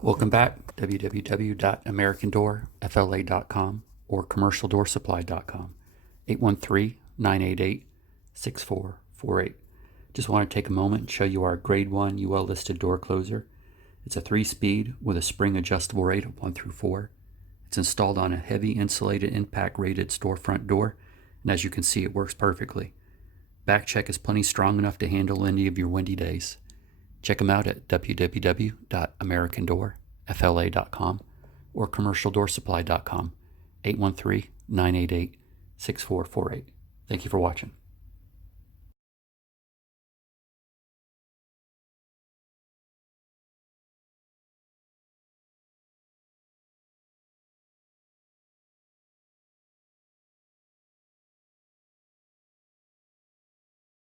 Welcome back, www.americandoorfla.com or commercialdoorsupply.com, 813-988-6448. Just want to take a moment and show you our Grade 1 UL listed door closer. It's a 3-speed with a spring adjustable rate of 1 through 4. It's installed on a heavy insulated impact rated storefront door, and as you can see, it works perfectly. Back check is plenty strong enough to handle any of your windy days. Check them out at www.americandoorfla.com or commercialdoorsupply.com, 813-988-6448. Thank you for watching.